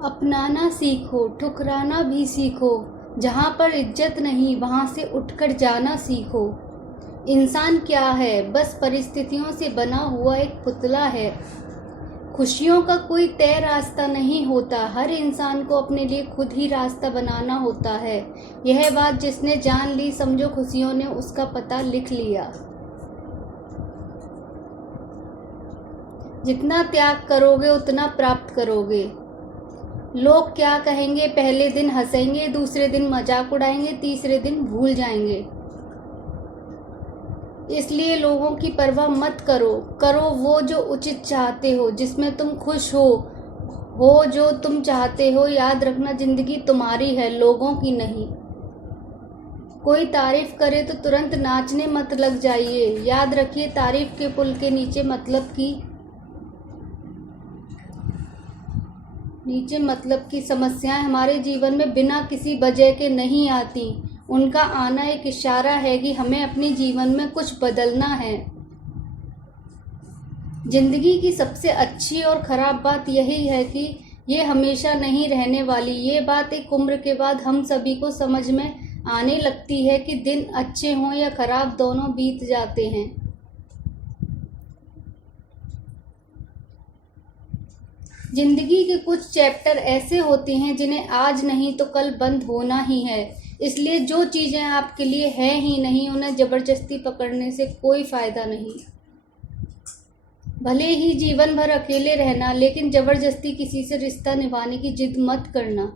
अपनाना सीखो, ठुकराना भी सीखो। जहाँ पर इज्जत नहीं वहाँ से उठकर जाना सीखो। इंसान क्या है? बस परिस्थितियों से बना हुआ एक पुतला है। खुशियों का कोई तय रास्ता नहीं होता, हर इंसान को अपने लिए खुद ही रास्ता बनाना होता है। यह बात जिसने जान ली, समझो खुशियों ने उसका पता लिख लिया। जितना त्याग करोगे उतना प्राप्त करोगे। लोग क्या कहेंगे? पहले दिन हंसेंगे, दूसरे दिन मजाक उड़ाएंगे, तीसरे दिन भूल जाएंगे। इसलिए लोगों की परवाह मत करो। करो वो जो उचित चाहते हो, जिसमें तुम खुश हो जो तुम चाहते हो। याद रखना, जिंदगी तुम्हारी है, लोगों की नहीं। कोई तारीफ करे तो तुरंत नाचने मत लग जाइए। याद रखिए, तारीफ के पुल के नीचे मतलब की समस्याएं हमारे जीवन में बिना किसी वजह के नहीं आती। उनका आना एक इशारा है कि हमें अपने जीवन में कुछ बदलना है। जिंदगी की सबसे अच्छी और ख़राब बात यही है कि ये हमेशा नहीं रहने वाली। ये बात एक उम्र के बाद हम सभी को समझ में आने लगती है कि दिन अच्छे हों या ख़राब, दोनों बीत जाते हैं। जिंदगी के कुछ चैप्टर ऐसे होते हैं जिन्हें आज नहीं तो कल बंद होना ही है। इसलिए जो चीज़ें आपके लिए हैं ही नहीं, उन्हें ज़बरदस्ती पकड़ने से कोई फ़ायदा नहीं। भले ही जीवन भर अकेले रहना, लेकिन ज़बरदस्ती किसी से रिश्ता निभाने की जिद मत करना।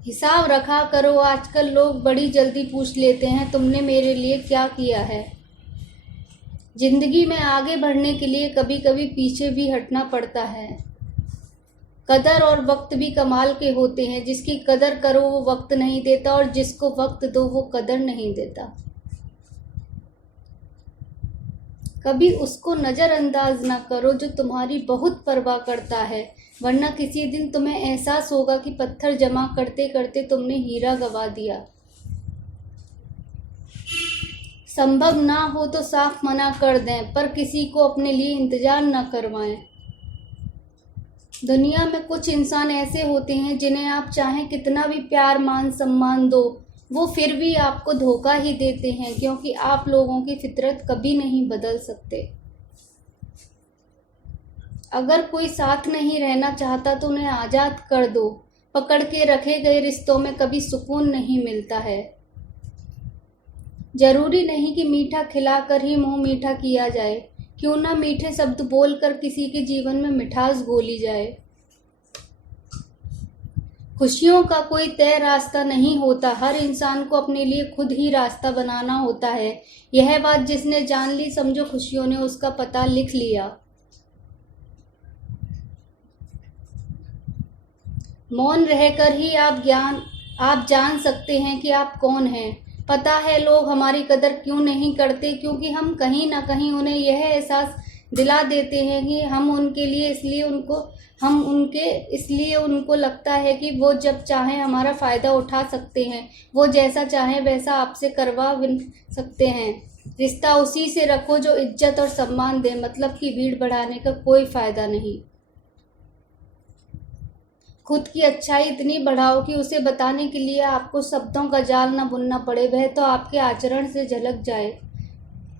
हिसाब रखा करो। आजकल लोग बड़ी जल्दी पूछ लेते हैं, तुमने मेरे लिए क्या किया है। जिंदगी में आगे बढ़ने के लिए कभी कभी पीछे भी हटना पड़ता है। कदर और वक्त भी कमाल के होते हैं। जिसकी कदर करो वो वक्त नहीं देता, और जिसको वक्त दो वो कदर नहीं देता। कभी उसको नज़रअंदाज ना करो जो तुम्हारी बहुत परवाह करता है, वरना किसी दिन तुम्हें एहसास होगा कि पत्थर जमा करते करते तुमने हीरा गंवा दिया। संभव ना हो तो साफ मना कर दें, पर किसी को अपने लिए इंतजार ना करवाएं। दुनिया में कुछ इंसान ऐसे होते हैं जिन्हें आप चाहें कितना भी प्यार मान सम्मान दो, वो फिर भी आपको धोखा ही देते हैं, क्योंकि आप लोगों की फितरत कभी नहीं बदल सकते। अगर कोई साथ नहीं रहना चाहता तो उन्हें आज़ाद कर दो। पकड़ के रखे गए रिश्तों में कभी सुकून नहीं मिलता है। जरूरी नहीं कि मीठा खिलाकर ही मुंह मीठा किया जाए। क्यों ना मीठे शब्द बोलकर किसी के जीवन में मिठास घोली जाए। खुशियों का कोई तय रास्ता नहीं होता, हर इंसान को अपने लिए खुद ही रास्ता बनाना होता है। यह बात जिसने जान ली, समझो खुशियों ने उसका पता लिख लिया। मौन रहकर ही आप जान सकते हैं कि आप कौन हैं। पता है लोग हमारी कदर क्यों नहीं करते, क्योंकि हम कहीं ना कहीं उन्हें यह एहसास दिला देते हैं कि हम उनके लिए इसलिए उनको लगता है कि वो जब चाहें हमारा फ़ायदा उठा सकते हैं, वो जैसा चाहें वैसा आपसे करवा सकते हैं। रिश्ता उसी से रखो जो इज्जत और सम्मान दे, मतलब की भीड़ बढ़ाने का कोई फ़ायदा नहीं। खुद की अच्छाई इतनी बढ़ाओ कि उसे बताने के लिए आपको शब्दों का जाल न बुनना पड़े, वह तो आपके आचरण से झलक जाए।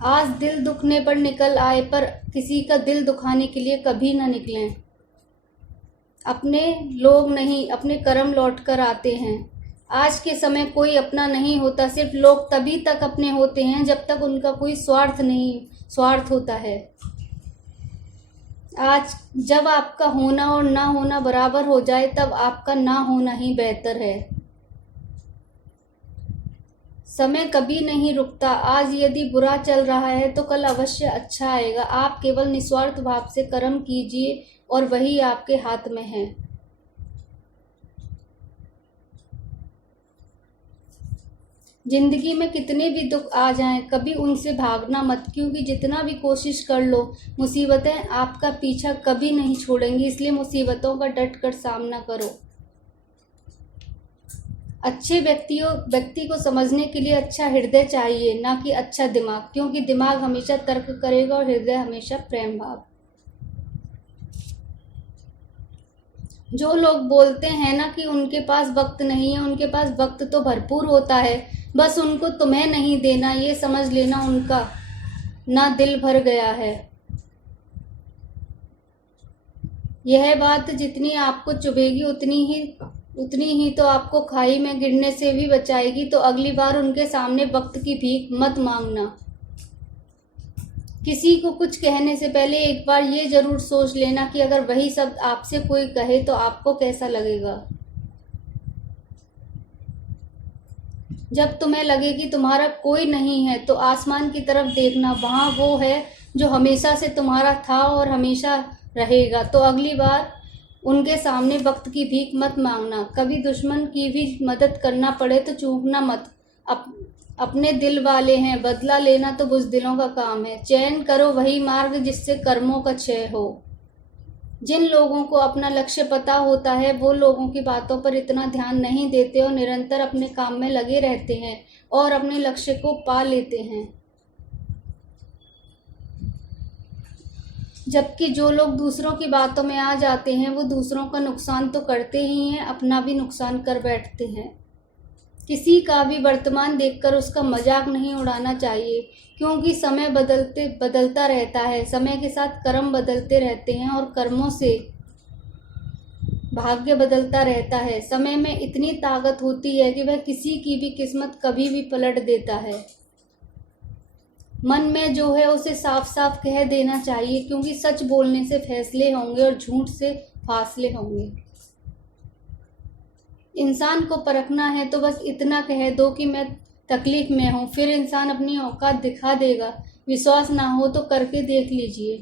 आज दिल दुखने पर निकल आए, पर किसी का दिल दुखाने के लिए कभी न निकलें। अपने लोग नहीं, अपने कर्म लौट कर आते हैं। आज के समय कोई अपना नहीं होता, सिर्फ लोग तभी तक अपने होते हैं जब तक उनका कोई स्वार्थ होता है। आज जब आपका होना और ना होना बराबर हो जाए, तब आपका ना होना ही बेहतर है। समय कभी नहीं रुकता। आज यदि बुरा चल रहा है तो कल अवश्य अच्छा आएगा। आप केवल निस्वार्थ भाव से कर्म कीजिए और वही आपके हाथ में है। जिंदगी में कितने भी दुख आ जाएं, कभी उनसे भागना मत, क्योंकि जितना भी कोशिश कर लो, मुसीबतें आपका पीछा कभी नहीं छोड़ेंगी। इसलिए मुसीबतों का डट कर सामना करो। अच्छे व्यक्ति को समझने के लिए अच्छा हृदय चाहिए, ना कि अच्छा दिमाग, क्योंकि दिमाग हमेशा तर्क करेगा और हृदय हमेशा प्रेम भाव। जो लोग बोलते हैं ना कि उनके पास वक्त नहीं है, उनके पास वक्त तो भरपूर होता है, बस उनको तुम्हें नहीं देना, ये समझ लेना उनका ना दिल भर गया है। यह बात जितनी आपको चुभेगी उतनी ही तो आपको खाई में गिरने से भी बचाएगी। तो अगली बार उनके सामने वक्त की भीख मत मांगना। किसी को कुछ कहने से पहले एक बार ये जरूर सोच लेना कि अगर वही शब्द आपसे कोई कहे तो आपको कैसा लगेगा। जब तुम्हें लगे कि तुम्हारा कोई नहीं है तो आसमान की तरफ देखना, वहाँ वो है जो हमेशा से तुम्हारा था और हमेशा रहेगा। तो अगली बार उनके सामने वक्त की भीख मत मांगना। कभी दुश्मन की भी मदद करना पड़े तो चूकना मत। अपने दिल वाले हैं, बदला लेना तो बुज़दिलों का काम है। चयन करो वही मार्ग जिससे कर्मों का क्षय हो। जिन लोगों को अपना लक्ष्य पता होता है वो लोगों की बातों पर इतना ध्यान नहीं देते और निरंतर अपने काम में लगे रहते हैं और अपने लक्ष्य को पा लेते हैं। जबकि जो लोग दूसरों की बातों में आ जाते हैं वो दूसरों का नुकसान तो करते ही हैं, अपना भी नुकसान कर बैठते हैं। किसी का भी वर्तमान देखकर उसका मजाक नहीं उड़ाना चाहिए, क्योंकि समय बदलता रहता है। समय के साथ कर्म बदलते रहते हैं और कर्मों से भाग्य बदलता रहता है। समय में इतनी ताकत होती है कि वह किसी की भी किस्मत कभी भी पलट देता है। मन में जो है उसे साफ साफ कह देना चाहिए, क्योंकि सच बोलने से फैसले होंगे और झूठ से फासले होंगे। इंसान को परखना है तो बस इतना कह दो कि मैं तकलीफ में हूँ, फिर इंसान अपनी औकात दिखा देगा। विश्वास ना हो तो करके देख लीजिए।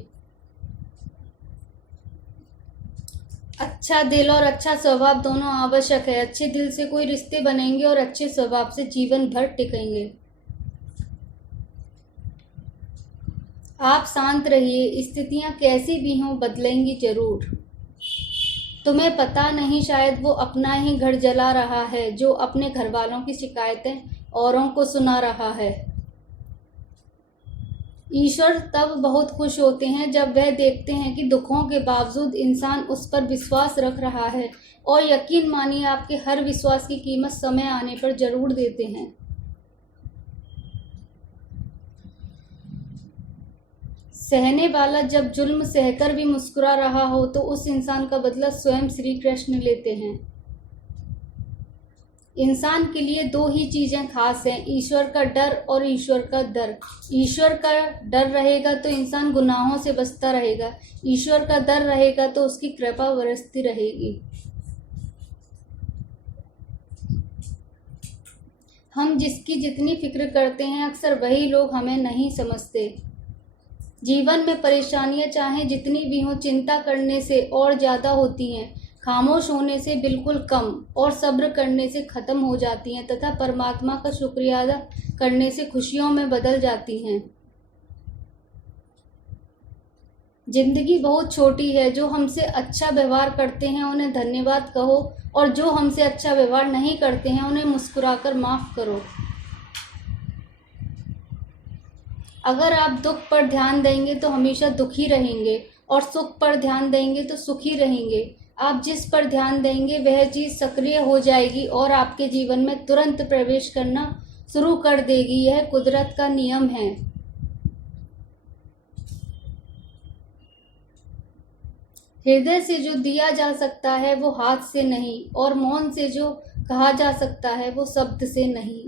अच्छा दिल और अच्छा स्वभाव दोनों आवश्यक है। अच्छे दिल से कोई रिश्ते बनेंगे और अच्छे स्वभाव से जीवन भर टिकेंगे। आप शांत रहिए, स्थितियां कैसी भी हों बदलेंगी जरूर। तुम्हें पता नहीं, शायद वो अपना ही घर जला रहा है जो अपने घर वालों की शिकायतें औरों को सुना रहा है। ईश्वर तब बहुत खुश होते हैं जब वह देखते हैं कि दुखों के बावजूद इंसान उस पर विश्वास रख रहा है, और यकीन मानिए आपके हर विश्वास की कीमत समय आने पर जरूर देते हैं। सहने वाला जब जुल्म सहकर भी मुस्कुरा रहा हो तो उस इंसान का बदला स्वयं श्री कृष्ण लेते हैं। इंसान के लिए दो ही चीजें खास हैं, ईश्वर का डर और ईश्वर का डर। ईश्वर का डर रहेगा तो इंसान गुनाहों से बचता रहेगा, ईश्वर का डर रहेगा तो उसकी कृपा बरसती रहेगी। हम जिसकी जितनी फिक्र करते हैं अक्सर वही लोग हमें नहीं समझते। जीवन में परेशानियां चाहे जितनी भी हों, चिंता करने से और ज़्यादा होती हैं, खामोश होने से बिल्कुल कम, और सब्र करने से ख़त्म हो जाती हैं तथा परमात्मा का शुक्रिया अदा करने से खुशियों में बदल जाती हैं। जिंदगी बहुत छोटी है। जो हमसे अच्छा व्यवहार करते हैं उन्हें धन्यवाद कहो, और जो हमसे अच्छा व्यवहार नहीं करते हैं उन्हें मुस्कुराकर माफ़ करो। अगर आप दुख पर ध्यान देंगे तो हमेशा दुखी रहेंगे, और सुख पर ध्यान देंगे तो सुखी रहेंगे। आप जिस पर ध्यान देंगे वह चीज़ सक्रिय हो जाएगी और आपके जीवन में तुरंत प्रवेश करना शुरू कर देगी। यह कुदरत का नियम है। हृदय से जो दिया जा सकता है वो हाथ से नहीं, और मौन से जो कहा जा सकता है वो शब्द से नहीं।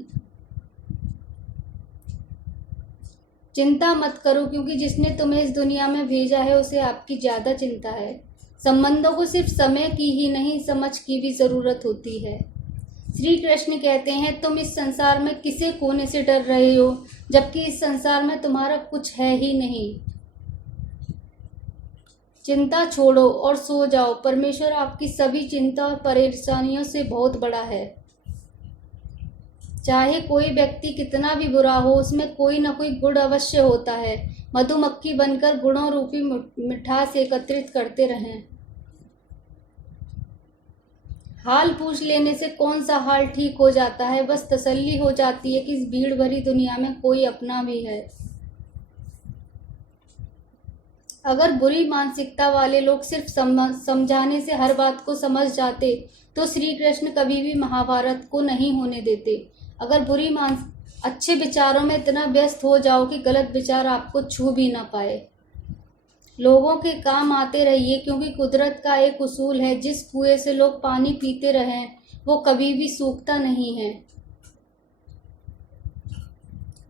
चिंता मत करो, क्योंकि जिसने तुम्हें इस दुनिया में भेजा है उसे आपकी ज़्यादा चिंता है। संबंधों को सिर्फ समय की ही नहीं, समझ की भी ज़रूरत होती है। श्री कृष्ण कहते हैं, तुम इस संसार में किसे खोने से डर रहे हो, जबकि इस संसार में तुम्हारा कुछ है ही नहीं। चिंता छोड़ो और सो जाओ। परमेश्वर आपकी सभी चिंता और परेशानियों से बहुत बड़ा है। चाहे कोई व्यक्ति कितना भी बुरा हो, उसमें कोई ना कोई गुण अवश्य होता है। मधुमक्खी बनकर गुणों रूपी मिठास एकत्रित करते रहें। हाल पूछ लेने से कौन सा हाल ठीक हो जाता है, बस तसल्ली हो जाती है कि इस भीड़ भरी दुनिया में कोई अपना भी है। अगर बुरी मानसिकता वाले लोग सिर्फ समझाने से हर बात को समझ जाते तो श्री कृष्ण कभी भी महाभारत को नहीं होने देते। अगर अच्छे विचारों में इतना व्यस्त हो जाओ कि गलत विचार आपको छू भी ना पाए। लोगों के काम आते रहिए, क्योंकि कुदरत का एक उसूल है, जिस कुएं से लोग पानी पीते रहें वो कभी भी सूखता नहीं है।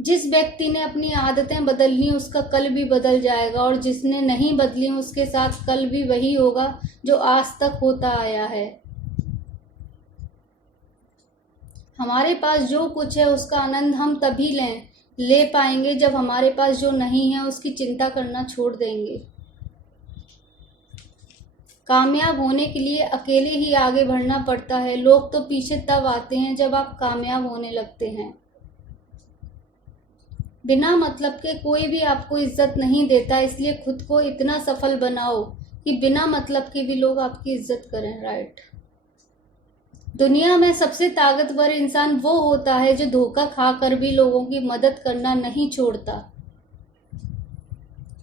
जिस व्यक्ति ने अपनी आदतें बदल ली उसका कल भी बदल जाएगा, और जिसने नहीं बदली उसके साथ कल भी वही होगा जो आज तक होता आया है। हमारे पास जो कुछ है उसका आनंद हम तभी ले पाएंगे जब हमारे पास जो नहीं है उसकी चिंता करना छोड़ देंगे। कामयाब होने के लिए अकेले ही आगे बढ़ना पड़ता है। लोग तो पीछे तब आते हैं जब आप कामयाब होने लगते हैं। बिना मतलब के कोई भी आपको इज्जत नहीं देता, इसलिए खुद को इतना सफल बनाओ कि बिना मतलब के भी लोग आपकी इज्जत करें। राइट। दुनिया में सबसे ताकतवर इंसान वो होता है जो धोखा खाकर भी लोगों की मदद करना नहीं छोड़ता।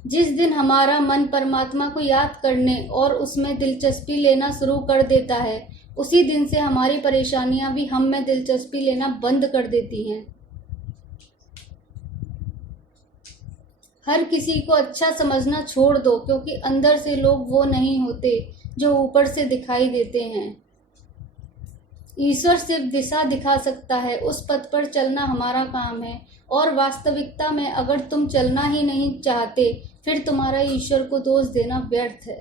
जिस दिन हमारा मन परमात्मा को याद करने और उसमें दिलचस्पी लेना शुरू कर देता है, उसी दिन से हमारी परेशानियां भी हम में दिलचस्पी लेना बंद कर देती हैं। हर किसी को अच्छा समझना छोड़ दो, क्योंकि अंदर से लोग वो नहीं होते जो ऊपर से दिखाई देते हैं। ईश्वर सिर्फ दिशा दिखा सकता है, उस पथ पर चलना हमारा काम है। और वास्तविकता में अगर तुम चलना ही नहीं चाहते, फिर तुम्हारा ईश्वर को दोष देना व्यर्थ है।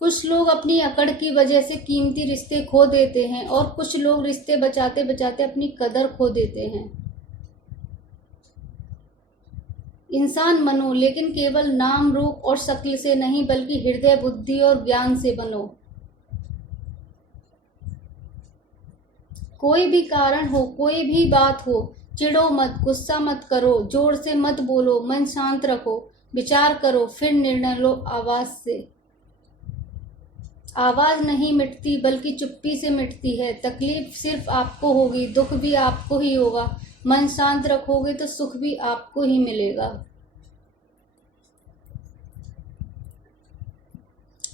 कुछ लोग अपनी अकड़ की वजह से कीमती रिश्ते खो देते हैं, और कुछ लोग रिश्ते बचाते बचाते अपनी कदर खो देते हैं। इंसान बनो, लेकिन केवल नाम, रूप और शक्ल से नहीं, बल्कि हृदय, बुद्धि और ज्ञान से बनो। कोई भी कारण हो, कोई भी बात हो, चिढ़ो मत, गुस्सा मत करो, जोर से मत बोलो, मन शांत रखो, विचार करो, फिर निर्णय लो आवाज से। आवाज नहीं मिटती बल्कि चुप्पी से मिटती है। तकलीफ सिर्फ आपको होगी, दुख भी आपको ही होगा। मन शांत रखोगे तो सुख भी आपको ही मिलेगा।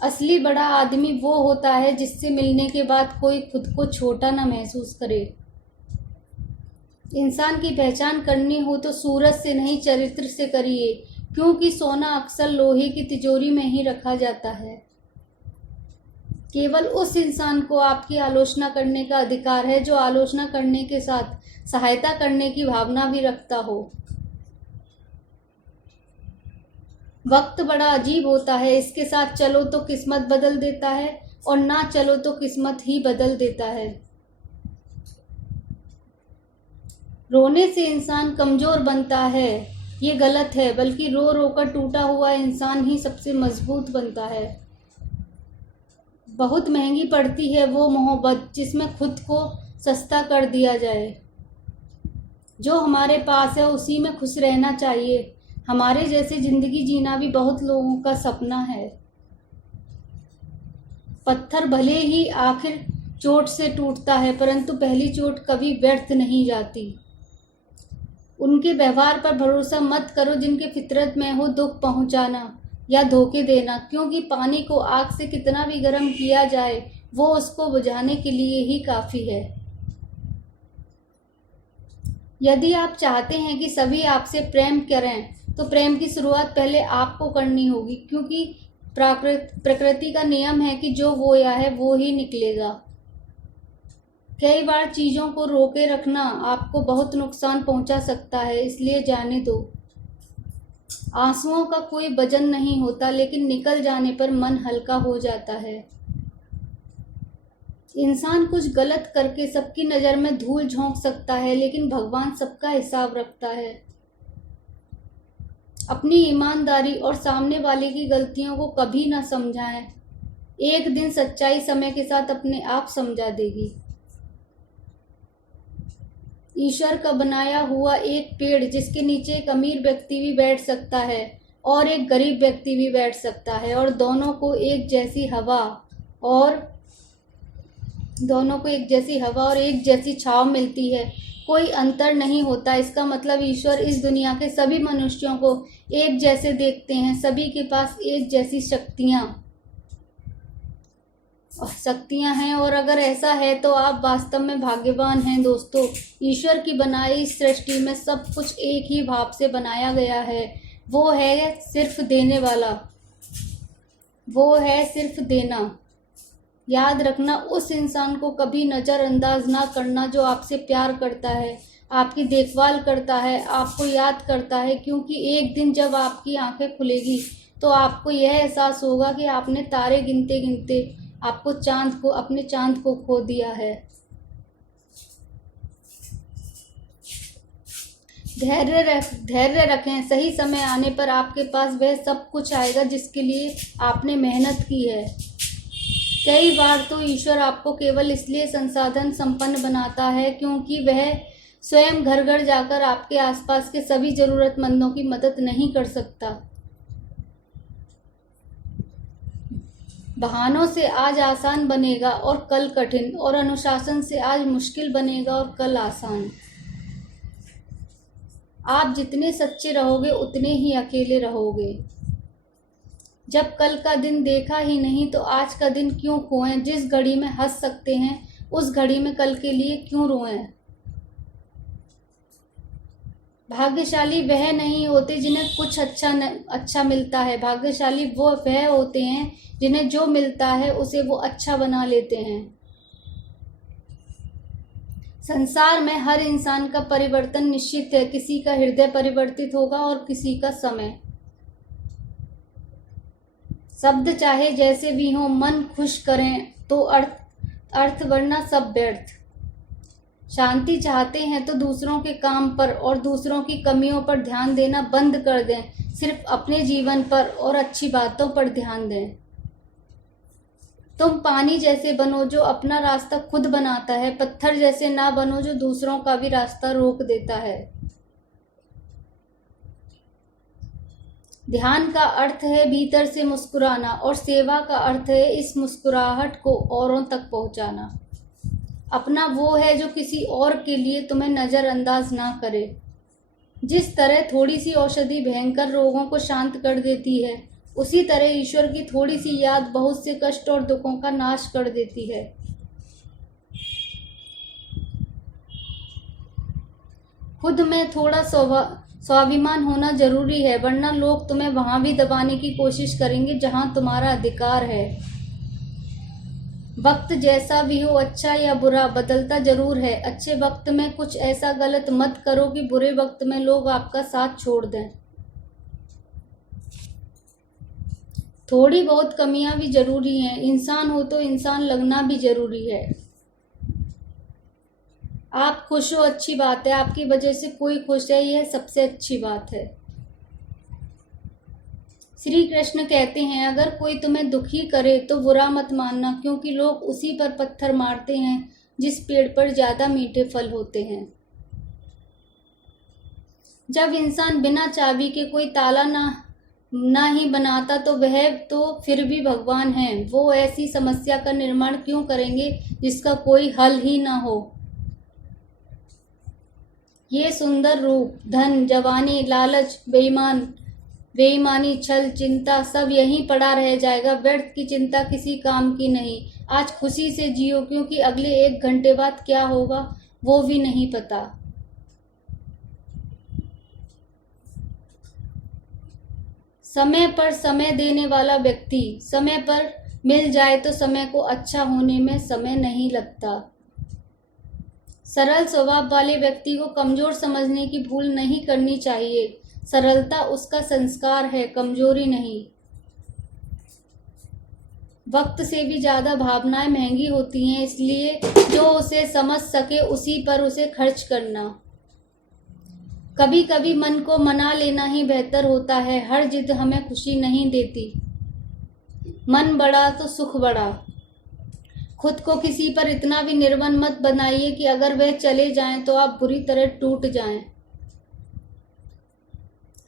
असली बड़ा आदमी वो होता है जिससे मिलने के बाद कोई खुद को छोटा ना महसूस करे। इंसान की पहचान करनी हो तो सूरज से नहीं, चरित्र से करिए, क्योंकि सोना अक्सर लोहे की तिजोरी में ही रखा जाता है। केवल उस इंसान को आपकी आलोचना करने का अधिकार है जो आलोचना करने के साथ सहायता करने की भावना भी रखता हो। वक्त बड़ा अजीब होता है, इसके साथ चलो तो किस्मत बदल देता है, और ना चलो तो किस्मत ही बदल देता है। रोने से इंसान कमजोर बनता है, ये गलत है, बल्कि रो रो कर टूटा हुआ इंसान ही सबसे मजबूत बनता है। बहुत महंगी पड़ती है वो मोहब्बत जिसमें खुद को सस्ता कर दिया जाए। जो हमारे पास है उसी में खुश रहना चाहिए। हमारे जैसे जिंदगी जीना भी बहुत लोगों का सपना है। पत्थर भले ही आखिर चोट से टूटता है, परंतु पहली चोट कभी व्यर्थ नहीं जाती। उनके व्यवहार पर भरोसा मत करो जिनके फितरत में हो दुख पहुंचाना या धोखे देना, क्योंकि पानी को आग से कितना भी गर्म किया जाए वो उसको बुझाने के लिए ही काफ़ी है। यदि आप चाहते हैं कि सभी आपसे प्रेम करें तो प्रेम की शुरुआत पहले आपको करनी होगी, क्योंकि प्रकृति का नियम है कि जो बोया है वो ही निकलेगा। कई बार चीज़ों को रोके रखना आपको बहुत नुकसान पहुंचा सकता है, इसलिए जाने दो। आंसुओं का कोई वजन नहीं होता, लेकिन निकल जाने पर मन हल्का हो जाता है। इंसान कुछ गलत करके सबकी नज़र में धूल झोंक सकता है, लेकिन भगवान सबका हिसाब रखता है। अपनी ईमानदारी और सामने वाले की गलतियों को कभी ना समझाएं। एक दिन सच्चाई समय के साथ अपने आप समझा देगी। ईश्वर का बनाया हुआ एक पेड़ जिसके नीचे एक अमीर व्यक्ति भी बैठ सकता है और एक गरीब व्यक्ति भी बैठ सकता है, और दोनों को एक जैसी हवा और एक जैसी छांव मिलती है। कोई अंतर नहीं होता। इसका मतलब ईश्वर इस दुनिया के सभी मनुष्यों को एक जैसे देखते हैं, सभी के पास एक जैसी शक्तियां हैं। और अगर ऐसा है तो आप वास्तव में भाग्यवान हैं दोस्तों। ईश्वर की बनाई इस सृष्टि में सब कुछ एक ही भाव से बनाया गया है। वो है सिर्फ देने वाला, वो है सिर्फ देना। याद रखना, उस इंसान को कभी नज़रअंदाज ना करना जो आपसे प्यार करता है, आपकी देखभाल करता है, आपको याद करता है। क्योंकि एक दिन जब आपकी आंखें खुलेगी तो आपको यह एहसास होगा कि आपने तारे गिनते गिनते अपने चांद को खो दिया है। धैर्य रखें। सही समय आने पर आपके पास वह सब कुछ आएगा जिसके लिए आपने मेहनत की है। कई बार तो ईश्वर आपको केवल इसलिए संसाधन संपन्न बनाता है क्योंकि वह स्वयं घर घर जाकर आपके आसपास के सभी जरूरतमंदों की मदद नहीं कर सकता। बहानों से आज आसान बनेगा और कल कठिन, और अनुशासन से आज मुश्किल बनेगा और कल आसान। आप जितने सच्चे रहोगे उतने ही अकेले रहोगे। जब कल का दिन देखा ही नहीं तो आज का दिन क्यों खोएं। जिस घड़ी में हंस सकते हैं उस घड़ी में कल के लिए क्यों रोएं। भाग्यशाली वह नहीं होते जिन्हें कुछ अच्छा मिलता है। भाग्यशाली वह होते हैं जिन्हें जो मिलता है उसे वो अच्छा बना लेते हैं। संसार में हर इंसान का परिवर्तन निश्चित है। किसी का हृदय परिवर्तित होगा और किसी का समय। शब्द चाहे जैसे भी हो, मन खुश करें तो अर्थ वरना सब व्यर्थ। शांति चाहते हैं तो दूसरों के काम पर और दूसरों की कमियों पर ध्यान देना बंद कर दें। सिर्फ अपने जीवन पर और अच्छी बातों पर ध्यान दें। तुम पानी जैसे बनो जो अपना रास्ता खुद बनाता है। पत्थर जैसे ना बनो जो दूसरों का भी रास्ता रोक देता है। ध्यान का अर्थ है भीतर से मुस्कुराना, और सेवा का अर्थ है इस मुस्कुराहट को औरों तक पहुंचाना। अपना वो है जो किसी और के लिए तुम्हें नज़रअंदाज ना करे। जिस तरह थोड़ी सी औषधि भयंकर रोगों को शांत कर देती है, उसी तरह ईश्वर की थोड़ी सी याद बहुत से कष्ट और दुखों का नाश कर देती है। खुद में थोड़ा स्वाभिमान होना जरूरी है, वरना लोग तुम्हें वहां भी दबाने की कोशिश करेंगे जहां तुम्हारा अधिकार है। वक्त जैसा भी हो, अच्छा या बुरा, बदलता जरूर है। अच्छे वक्त में कुछ ऐसा गलत मत करो कि बुरे वक्त में लोग आपका साथ छोड़ दें। थोड़ी बहुत कमियां भी जरूरी हैं। इंसान हो तो इंसान लगना भी जरूरी है। आप खुश हो, अच्छी बात है। आपकी वजह से कोई खुश है, यह सबसे अच्छी बात है। श्री कृष्ण कहते हैं, अगर कोई तुम्हें दुखी करे तो बुरा मत मानना, क्योंकि लोग उसी पर पत्थर मारते हैं जिस पेड़ पर ज्यादा मीठे फल होते हैं। जब इंसान बिना चाबी के कोई ताला ना ही बनाता तो वह तो फिर भी भगवान है। वो ऐसी समस्या का निर्माण क्यों करेंगे जिसका कोई हल ही ना हो। ये सुंदर रूप, धन, जवानी, लालच, बेईमानी, छल, चिंता सब यहीं पड़ा रह जाएगा। व्यर्थ की चिंता किसी काम की नहीं। आज खुशी से जियो, क्योंकि अगले 1 घंटे बाद क्या होगा वो भी नहीं पता। समय पर समय देने वाला व्यक्ति समय पर मिल जाए तो समय को अच्छा होने में समय नहीं लगता। सरल स्वभाव वाले व्यक्ति को कमजोर समझने की भूल नहीं करनी चाहिए। सरलता उसका संस्कार है, कमजोरी नहीं। वक्त से भी ज्यादा भावनाएं महंगी होती हैं, इसलिए जो उसे समझ सके उसी पर उसे खर्च करना। कभी कभी मन को मना लेना ही बेहतर होता है। हर जिद हमें खुशी नहीं देती। मन बड़ा तो सुख बड़ा। खुद को किसी पर इतना भी निर्भर मत बनाइए कि अगर वह चले जाएं तो आप बुरी तरह टूट जाएं।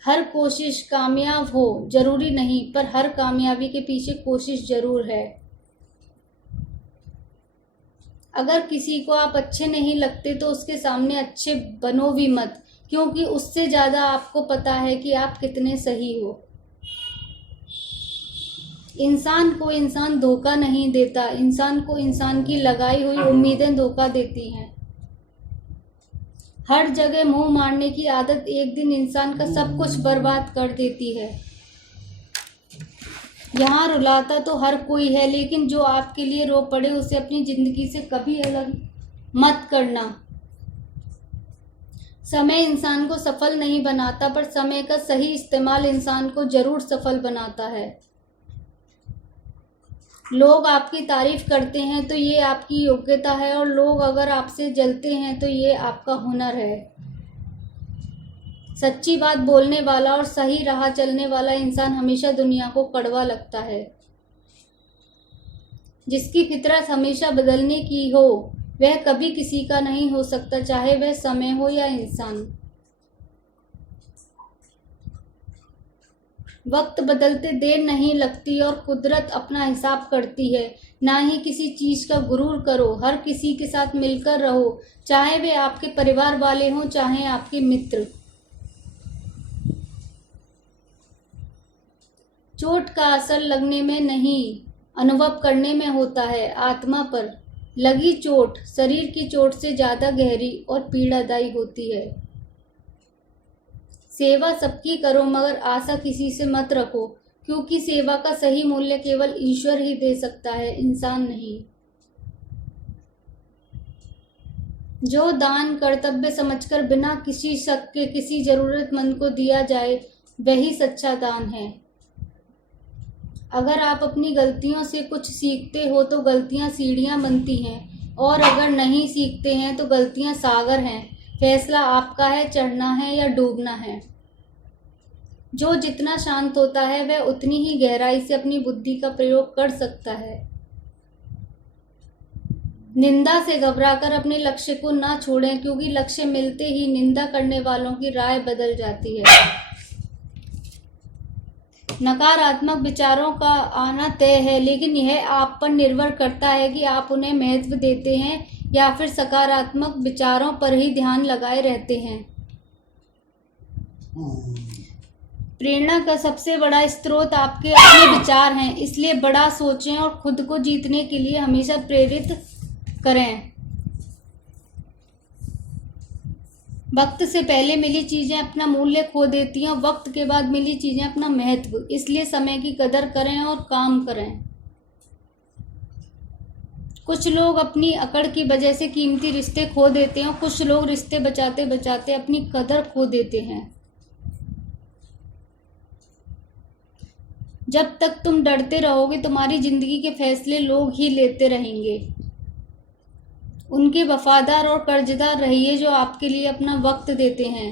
हर कोशिश कामयाब हो जरूरी नहीं, पर हर कामयाबी के पीछे कोशिश जरूर है। अगर किसी को आप अच्छे नहीं लगते तो उसके सामने अच्छे बनो भी मत, क्योंकि उससे ज़्यादा आपको पता है कि आप कितने सही हो। इंसान को इंसान धोखा नहीं देता, इंसान को इंसान की लगाई हुई उम्मीदें धोखा देती हैं। हर जगह मुंह मारने की आदत एक दिन इंसान का सब कुछ बर्बाद कर देती है। यहाँ रुलाता तो हर कोई है, लेकिन जो आपके लिए रो पड़े उसे अपनी जिंदगी से कभी अलग मत करना। समय इंसान को सफल नहीं बनाता, पर समय का सही इस्तेमाल इंसान को जरूर सफल बनाता है। लोग आपकी तारीफ करते हैं तो ये आपकी योग्यता है, और लोग अगर आपसे जलते हैं तो ये आपका हुनर है। सच्ची बात बोलने वाला और सही राह चलने वाला इंसान हमेशा दुनिया को कड़वा लगता है। जिसकी फितरत हमेशा बदलने की हो वह कभी किसी का नहीं हो सकता, चाहे वह समय हो या इंसान। वक्त बदलते देर नहीं लगती और कुदरत अपना हिसाब करती है। ना ही किसी चीज का गुरूर करो, हर किसी के साथ मिलकर रहो, चाहे वे आपके परिवार वाले हों चाहे आपके मित्र। चोट का असर लगने में नहीं, अनुभव करने में होता है। आत्मा पर लगी चोट शरीर की चोट से ज्यादा गहरी और पीड़ादायी होती है। सेवा सबकी करो, मगर आशा किसी से मत रखो, क्योंकि सेवा का सही मूल्य केवल ईश्वर ही दे सकता है, इंसान नहीं। जो दान कर्तव्य समझकर बिना किसी शक के किसी जरूरतमंद को दिया जाए वही सच्चा दान है। अगर आप अपनी गलतियों से कुछ सीखते हो तो गलतियां सीढ़ियां बनती हैं, और अगर नहीं सीखते हैं तो गलतियां सागर हैं। फैसला आपका है, चढ़ना है या डूबना है। जो जितना शांत होता है वह उतनी ही गहराई से अपनी बुद्धि का प्रयोग कर सकता है। निंदा से घबराकर अपने लक्ष्य को ना छोड़ें, क्योंकि लक्ष्य मिलते ही निंदा करने वालों की राय बदल जाती है। नकारात्मक विचारों का आना तय है, लेकिन यह आप पर निर्भर करता है कि आप उन्हें महत्व देते हैं या फिर सकारात्मक विचारों पर ही ध्यान लगाए रहते हैं। प्रेरणा का सबसे बड़ा स्रोत आपके अपने विचार हैं, इसलिए बड़ा सोचें और खुद को जीतने के लिए हमेशा प्रेरित करें। वक्त से पहले मिली चीजें अपना मूल्य खो देती हैं, वक्त के बाद मिली चीजें अपना महत्व। इसलिए समय की कदर करें और काम करें। कुछ लोग अपनी अकड़ की वजह से कीमती रिश्ते खो देते हैं, कुछ लोग रिश्ते बचाते बचाते अपनी कदर खो देते हैं। जब तक तुम डरते रहोगे तुम्हारी जिंदगी के फैसले लोग ही लेते रहेंगे। उनके वफादार और कर्जदार रहिए जो आपके लिए अपना वक्त देते हैं।